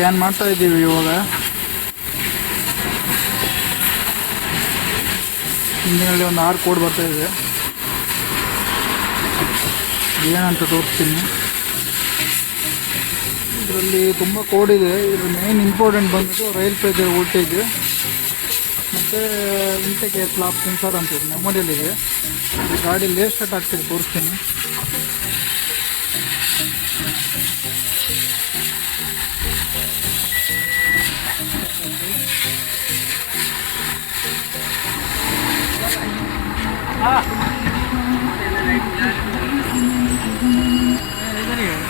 Scan ಮಾಡ್ತಾ ಇದ್ದೀವಿ ಇವಾಗ. ಇಂಜಿನಲ್ಲಿ ಒಂದು 6 ಕೋಡ್ ಬರ್ತಾ ಇದೆ. ಏನಂತ ತೋರಿಸ್ತೀನಿ. ಇದರಲ್ಲಿ ತುಂಬ ಕೋಡ್ ಇದೆ. ಇದ್ರ ಮೇನ್ ಇಂಪಾರ್ಟೆಂಟ್ ಬಂದ್ಬಿಟ್ಟು ರೈಲ್ ಪ್ರೆಷರ್ ವೋಲ್ಟೇಜ್ ಮತ್ತು ಇಂಟೆಕ್ ಏರ್ ಫ್ಲಾಪ್ ಸೆನ್ಸಾರ್ ಅಂತ ಇದೆ, ಮೆಮೊರಿಯಲ್ಲಿದೆ. ಈ ಗಾಡಿ ಲೇಟ್ ಸ್ಟಾರ್ಟ್ ಆಗ್ತಿದೆ, ತೋರಿಸ್ತೀನಿ.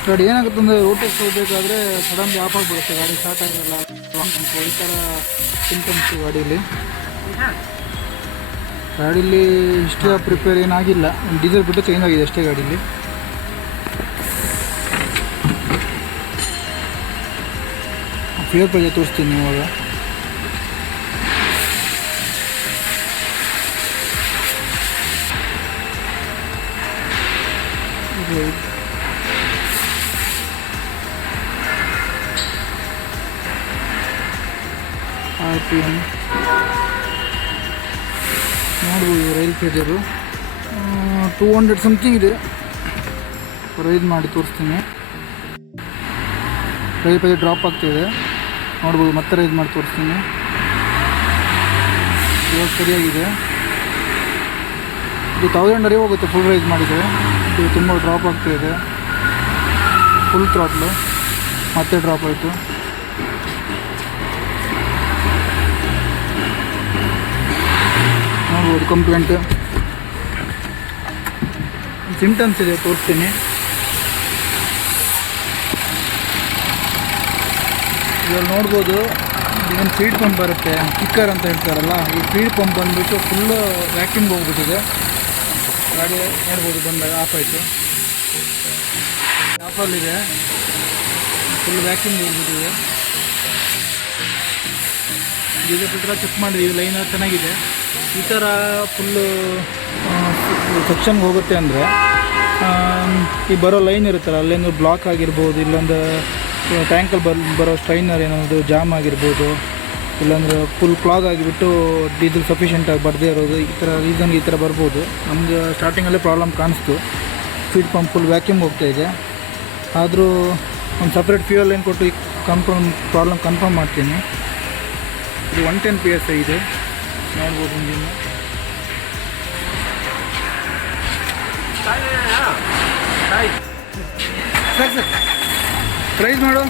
ಗಾಡಿ ಏನಾಗುತ್ತೆ ಅಂದರೆ ರೋಟೇಜ್ ಹೋಗಬೇಕಾದ್ರೆ ಸಡನ್ಲಿ ಆಫ್ ಆಗಿಬಿಡುತ್ತೆ, ಗಾಡಿ ಸ್ಟಾರ್ಟ್ ಆಗಿರಲ್ಲ. ಈ ಥರ ಸಿಂಟಮ್ಸು ಗಾಡೀಲಿ. ಹಿಸ್ಟ್ರಿ ಆಫ್ ರಿಪೇರ್ ಏನಾಗಿಲ್ಲ, ಡೀಸೆಲ್ ಬಿಟ್ಟು ಚೇಂಜ್ ಆಗಿದೆ ಅಷ್ಟೇ ಗಾಡೀಲಿ. ಫ್ಯೂಯಲ್ ಪ್ರೆಷರ್ ತೋರಿಸ್ತೀನಿ ಇವಾಗ. RPM ನೋಡ್ಬೋದು. ರೈಲ್ ಪ್ರೆಷರು 200 ಸಮಥಿಂಗ್ ಇದೆ. ರೈಸ್ ಮಾಡಿ ತೋರಿಸ್ತೀನಿ. ರೈಲ್ ಪ್ರೆಷರ್ ಡ್ರಾಪ್ ಆಗ್ತಿದೆ ನೋಡ್ಬೋದು. ಮತ್ತೆ ರೈಸ್ ಮಾಡಿ ತೋರಿಸ್ತೀನಿ. ಇವಾಗ ಸರಿಯಾಗಿದೆ. ಇದು 1000 ಹೋಗುತ್ತೆ ಫುಲ್ ರೈಸ್ ಮಾಡಿದರೆ. ಇದು ತುಂಬ ಡ್ರಾಪ್ ಆಗ್ತಾಯಿದೆ. ಫುಲ್ ಥ್ರಾಟ್ಲು ಮತ್ತೆ ಡ್ರಾಪ್ ಆಯಿತು. ನೋಡ್ಬೋದು ಕಂಪ್ಲೇಂಟ್ ಸಿಮ್ಟಮ್ಸ್ ಇದೆ, ತೋರಿಸ್ತೀನಿ. ಇವಾಗ ನೋಡ್ಬೋದು ಏನು ಫೀಡ್ ಪಂಪ್ ಬರುತ್ತೆ, ಕಿಕ್ಕರ್ ಅಂತ ಹೇಳ್ತಾರಲ್ಲ, ಈ ಫೀಡ್ ಪಂಪ್ ಬಂದುಬಿಟ್ಟು ಫುಲ್ಲು ವ್ಯಾಕ್ಯೂಮ್ಗೆ ಹೋಗ್ಬಿಟ್ಟಿದೆ. ಗಾಡಿ ನೋಡ್ಬೋದು ಬಂದಾಗ ಆಫ್ ಆಯಿತು. ಆಫಲ್ಲಿದೆ, ಫುಲ್ ವ್ಯಾಕ್ಯೂಮ್ಗೆ ಹೋಗ್ಬಿಟ್ಟಿದೆ. ಡೀಸೆಲ್ ಫಿಲ್ಟರ್ ಚೆಕ್ ಮಾಡಿದ್ದೀವಿ, ಲೈನ್ ಚೆನ್ನಾಗಿದೆ. ಈ ಥರ ಫುಲ್ಲು ಸೆಕ್ಷನ್ಗೆ ಹೋಗುತ್ತೆ ಅಂದರೆ ಈ ಬರೋ ಲೈನ್ ಇರುತ್ತಲ್ಲ, ಅಲ್ಲೇನು ಬ್ಲಾಕ್ ಆಗಿರ್ಬೋದು, ಇಲ್ಲಾಂದ್ರೆ ಟ್ಯಾಂಕಲ್ಲಿ ಬರೋ ಸ್ಟ್ರೈನರ್ ಏನಾದರೂ ಜಾಮ್ ಆಗಿರ್ಬೋದು, ಇಲ್ಲಾಂದ್ರೆ ಫುಲ್ ಕ್ಲಾಗ್ ಆಗಿಬಿಟ್ಟು ಡೀಸೆಲ್ ಸಫಿಷಿಯೆಂಟಾಗಿ ಬರದೇ ಇರೋದು, ಈ ಥರ ರೀಸನ್ಗೆ ಈ ಥರ ಬರ್ಬೋದು. ನಮಗೆ ಸ್ಟಾರ್ಟಿಂಗಲ್ಲೇ ಪ್ರಾಬ್ಲಮ್ ಕಾಣಿಸ್ತು. ಫೀಡ್ ಪಂಪ್ ಫುಲ್ ವ್ಯಾಕ್ಯೂಮ್ ಹೋಗ್ತಾಯಿದೆ. ಆದರೂ ಒಂದು ಸಪ್ರೇಟ್ ಫ್ಯೂಯಲ್ ಲೈನ್ ಕೊಟ್ಟು ಪ್ರಾಬ್ಲಮ್ ಕನ್ಫರ್ಮ್ ಮಾಡ್ತೀನಿ. ಇದು 110 PSI ಇದೆ, ನೋಡ್ಬೋದು ಇಂಜಿನ್. ಸರ್ ಪ್ರೈಸ್ ಮಾಡು.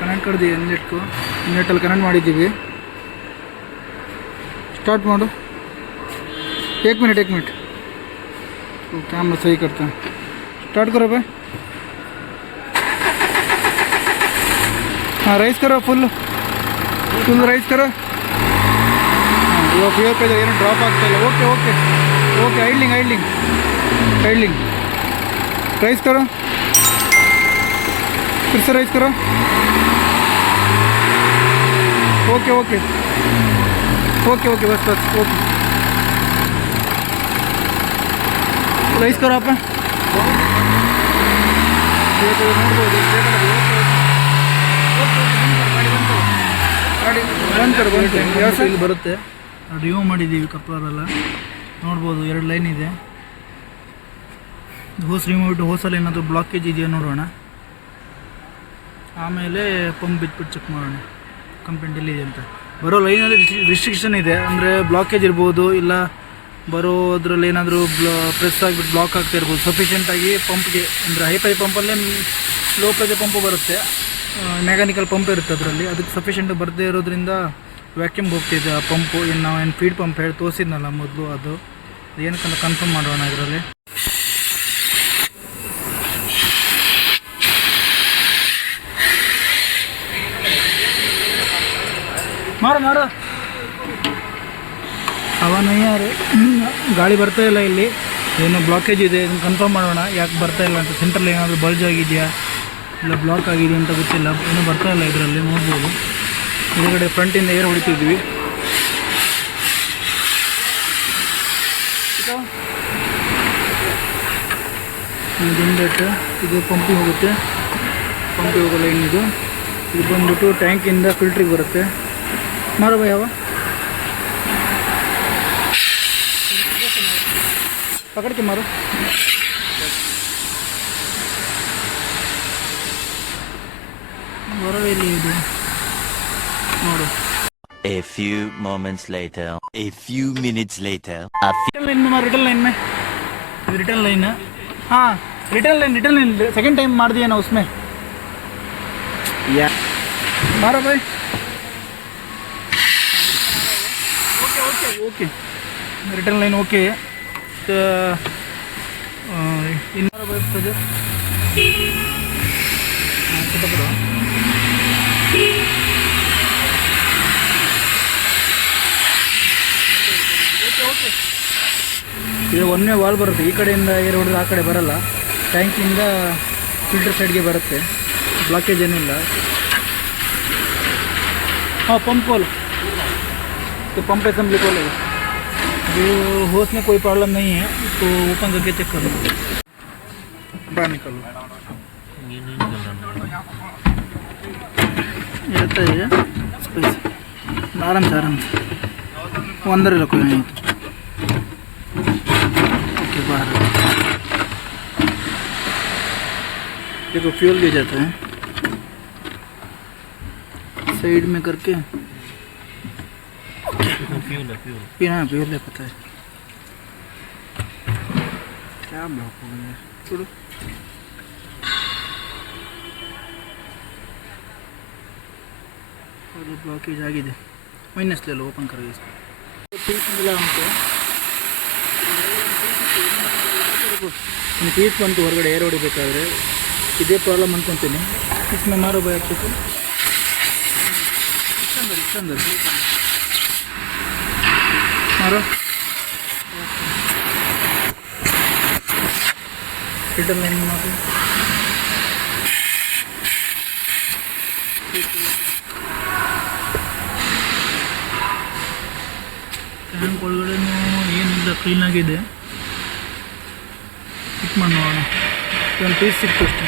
ಕನೆಕ್ಟ್ ಕಡ್ದೀವಿ ಇನ್ನೆಟ್ಟಲ್ಲಿ ಕನೆಕ್ಟ್ ಮಾಡಿದ್ದೀವಿ. स्टार्ट माडो. 1 मिनट तो कैमरा सही करते हैं. स्टार्ट करो भाई. हाँ राइस करो, फुल राइस करो. इवा फ्यूल प्रेशर ಏನು ಡ್ರಾಪ್ ಆಗ್ತಾ ಇಲ್ಲ. ಓಕೆ ಐಡ್ಲಿಂಗ್ राइस करो. फिर से राइस करो. ओके बस ओके. राइस करो आप. ಇಲ್ಲಿ ಬರುತ್ತೆ. ರಿಮೂವ್ ಮಾಡಿದ್ದೀವಿ ಕಪ್ಲರೆಲ್ಲ ನೋಡ್ಬೋದು. 2 ಲೈನ್ ಇದೆ. ಹೋಸ್ ರಿಮೂವ್ ಬಿಟ್ಟು ಹೋಸಲ್ಲಿ ಏನಾದರೂ ಬ್ಲಾಕೇಜ್ ಇದೆಯಾ ನೋಡೋಣ. ಆಮೇಲೆ ಪಂಪ್ ಬಿಟ್ಬಿಟ್ಟು ಚೆಕ್ ಮಾಡೋಣ ಕಂಪ್ಲೇಂಟ್ ಎಲ್ಲಿದೆ ಅಂತ. ಬರೋ ಲೈನಲ್ಲಿ ರಿಸ್ಟ್ರಿಕ್ಷನ್ ಇದೆ, ಅಂದರೆ ಬ್ಲಾಕೇಜ್ ಇರ್ಬೋದು, ಇಲ್ಲ ಬರೋದ್ರಲ್ಲಿ ಏನಾದರೂ ಪ್ರೆಸ್ ಆಗಿಬಿಟ್ಟು ಬ್ಲಾಕ್ ಆಗ್ತಾ ಇರ್ಬೋದು. ಸಫಿಷಿಯೆಂಟಾಗಿ ಪಂಪ್ಗೆ ಅಂದರೆ ಹೈ ಪಂಪಲ್ಲೇ ಲೋ ಪ್ರೆಷರ್ ಪಂಪು ಬರುತ್ತೆ, ಮೆಕ್ಯಾನಿಕಲ್ ಪಂಪ್ ಇರುತ್ತೆ ಅದರಲ್ಲಿ. ಅದಕ್ಕೆ ಸಫಿಷಿಯೆಂಟ್ ಬರದೇ ಇರೋದ್ರಿಂದ ವ್ಯಾಕ್ಯೂಮ್ಗೆ ಹೋಗ್ತಿದೆ ಆ ಪಂಪು. ಏನು ಫೀಡ್ ಪಂಪ್ ಹೇಳಿ ತೋರಿಸಿದ್ನಲ್ಲ ಮೊದಲು, ಅದು ಏನಕ್ಕಂತ ಕನ್ಫರ್ಮ್ ಮಾಡೋಣ ಇದರಲ್ಲಿ. ಮಾಡು ಅವನ ಯಾರು ಗಾಳಿ ಬರ್ತಾ ಇಲ್ಲ. ಇಲ್ಲಿ ಏನೋ ಬ್ಲಾಕೇಜ್ ಇದೆ, ಇದನ್ನು ಕನ್ಫರ್ಮ್ ಮಾಡೋಣ ಯಾಕೆ ಬರ್ತಾ ಇಲ್ಲ ಅಂತ. ಸೆಂಟ್ರಲ್ಲಿ ಏನಾದರೂ ಬಲ್ಜ್ ಆಗಿದೆಯಾ, ಇಲ್ಲ ಬ್ಲಾಕ್ ಆಗಿದೆ ಅಂತ ಗೊತ್ತಿಲ್ಲ, ಏನೂ ಬರ್ತಾ ಇಲ್ಲ ಇದರಲ್ಲಿ. ನೋಡ್ಬೋದು ಎದುರುಗಡೆ ಫ್ರಂಟಿಂದ ಏರ್ ಹೊಡಿತಿದ್ವಿ. ದಿಂಡಟ್ಟು ಇದು ಪಂಪಿಗೆ ಹೋಗುತ್ತೆ, ಪಂಪಿಗೆ ಹೋಗೋ ಲೈನ್ ಇದು. ಇದು ಬಂದ್ಬಿಟ್ಟು ಟ್ಯಾಂಕಿಂದ ಫಿಲ್ಟ್ರಿಗೆ ಬರುತ್ತೆ. ಮಾರೋ ಯಾವ ಪಕಡ್ಕೆ ಮಾರು. ಹೊರವೆಲ್ಲಿ ಇದು ನೋಡು. A few moments later, a few minutes later, return line में रिटर्न लाइन. हाँ रिटर्न लाइन सेकेंड टाइम मार दिया ना उसमें. या मारो भाई. Okay okay okay return line okay. इन्मारो भाई प्रजर ಇದು ಒಂದೇ ವಾಲ್ ಬರುತ್ತೆ. ಈ ಕಡೆಯಿಂದ ಏರ್ ಹೊಡೆದ್ರೆ ಆ ಕಡೆ ಬರಲ್ಲ, ಟ್ಯಾಂಕಿಂದ ಫಿಲ್ಟರ್ ಸೈಡ್ಗೆ ಬರುತ್ತೆ. ब्लॉकेज ಏನಿಲ್ಲ. हाँ पंप खोल, तो पंप असेंबली खोलेगा. जो होस में कोई प्रॉब्लम नहीं है तो ओपन करके चेक कर लो. बाहर निकालो. रहता है स्पेस. आराम से वो अंदर रखो यहीं. ओके बाहर देखो फ्यूल ले जाता है साइड में करके. हाँ फ्यूल है, पता है क्या ब्लॉक हो गया. छोड़ो ब्लॉकेज आगे माइनस ले लो, ओपन करो इसको. ಪೀಸ್ ಬಂತು ಹೊರಗಡೆ ಏರ್ ಹೊಡಿಬೇಕಾದ್ರೆ ಇದೇ ಪ್ರಾಬ್ಲಮ್ ಅಂದ್ಕೊತೀನಿ. इसमें मारो भाई अच्छे से. अंदर मारो. रिटर्न लाइन में मारो. ಟ್ಯಾಂಕ್ ಒಳಗಡೆ ಏನಿಲ್ಲ, ಕ್ಲೀನಾಗಿದೆ. ಚೆಕ್ ಮಾಡಿ ನೋಡೋಣ. ಒಂದು ಪೀಸ್ ಸಿಕ್ತು ಅಷ್ಟೇ.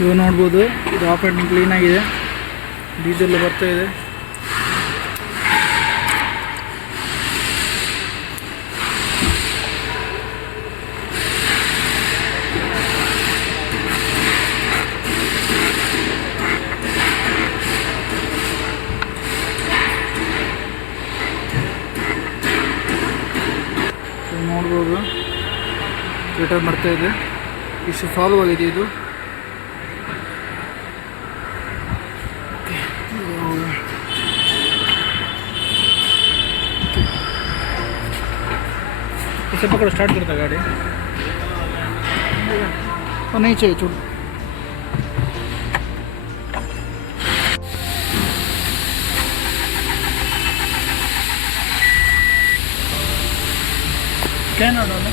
ಇವಾಗ ನೋಡ್ಬೋದು ಇದು ಆಪರೇಟಿಂಗ್ ಕ್ಲೀನಾಗಿದೆ, ಡೀಸೆಲ್ ಬರ್ತಾ ಇದೆ. ನೋಡ್ಬೋದು ರಿಟರ್ನ್ ಬರ್ತಾ ಇದೆ. ಇಷ್ಟು ಸಾಲ್ವ್ ಆಗಿದೆ ಇದು. इसे पकड़ो, स्टार्ट करता गाड़ी. तो नहीं चाहिए छोड़. क्या ನೋಡೋಣ.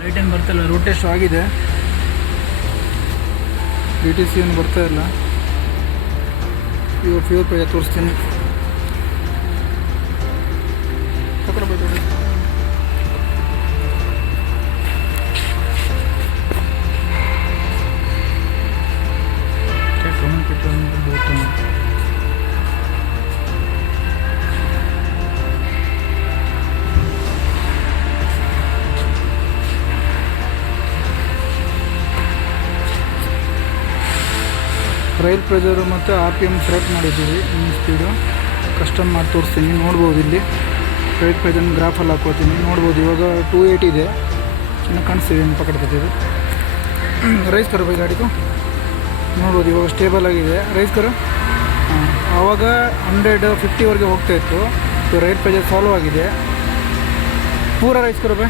ಲೈಟ್ ಏನು ಬರ್ತಾಯಿಲ್ಲ, ರೋಡ್ ಟೆಸ್ಟ್ ಆಗಿದೆ, DTC ಏನು ಬರ್ತಾ ಇಲ್ಲ. ಇವಾಗ ಫ್ಯೂಲ್ ಪೇಜ್ ತೋರಿಸ್ತೀನಿ. ರೈಲ್ ಪ್ರೆಷರು ಮತ್ತು RPM ಸೆಲೆಕ್ಟ್ ಮಾಡಿದ್ದೀವಿ. ಇನ್ನು ಸ್ಪೀಡು ಕಸ್ಟಮ್ ಮಾಡಿ ತೋರಿಸ್ತೀನಿ. ನೋಡ್ಬೋದು ಇಲ್ಲಿ ರೈಲ್ ಪ್ರೆಷರ್ನ ಗ್ರಾಫಲ್ಲಿ ಹಾಕೋತೀನಿ. ನೋಡ್ಬೋದು ಇವಾಗ 280 ಇದೆ, ಚೆನ್ನಾಗಿ ಕಾಣಿಸ್ತೀವಿ ಏನು ಪಕಡ್ತಿದ್ದೀವಿ. ರೈಸ್ ಕರೋ ಬೈ ಗಾಡಿದು ನೋಡ್ಬೋದು ಇವಾಗ ಸ್ಟೇಬಲ್ ಆಗಿದೆ. ರೈಸ್ ಕರೋ ಆವಾಗ 150ವರೆಗೆ ಹೋಗ್ತಾಯಿತ್ತು. ಇದು ರೈಲ್ ಪ್ರೆಷರ್ ಸಾಲ್ವ್ ಆಗಿದೆ. ಪೂರ ರೈಸ್ ಕರೋ ಬೈ.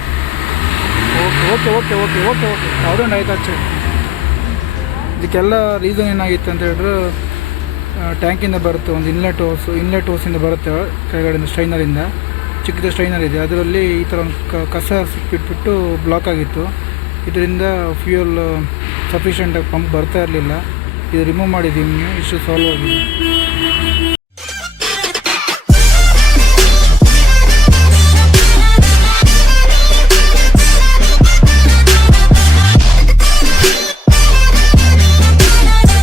Okay okay okay okay okay ಯಾವುದೊಂದು ಆಯ್ತು ಅಚ್ಚೆ. ಇದಕ್ಕೆಲ್ಲ ರೀಸನ್ ಏನಾಗಿತ್ತು ಅಂತ ಹೇಳಿದ್ರೆ ಟ್ಯಾಂಕಿಂದ ಬರುತ್ತೆ, ಒಂದು ಇನ್ಲೆಟ್ ಹೋಸಿಂದ ಬರುತ್ತೆ ಕೆಳಗಡೆಯಿಂದ ಸ್ಟ್ರೈನರಿಂದ. ಚಿಕ್ಕದ ಸ್ಟ್ರೈನರ್ ಇದೆ, ಅದರಲ್ಲಿ ಈ ಥರ ಒಂದು ಕಸ ಸಿಕ್ಕಿಬಿಟ್ಬಿಟ್ಟು ಬ್ಲಾಕ್ ಆಗಿತ್ತು. ಇದರಿಂದ ಫ್ಯೂಯಲ್ ಸಫಿಷಿಯೆಂಟಾಗಿ ಪಂಪ್ ಬರ್ತಾ ಇರಲಿಲ್ಲ. ಇದು ರಿಮೂವ್ ಮಾಡಿದ್ದೀವಿ, ಇಷ್ಟು ಸಾಲ್ವ್ ಆಗಿದೆ.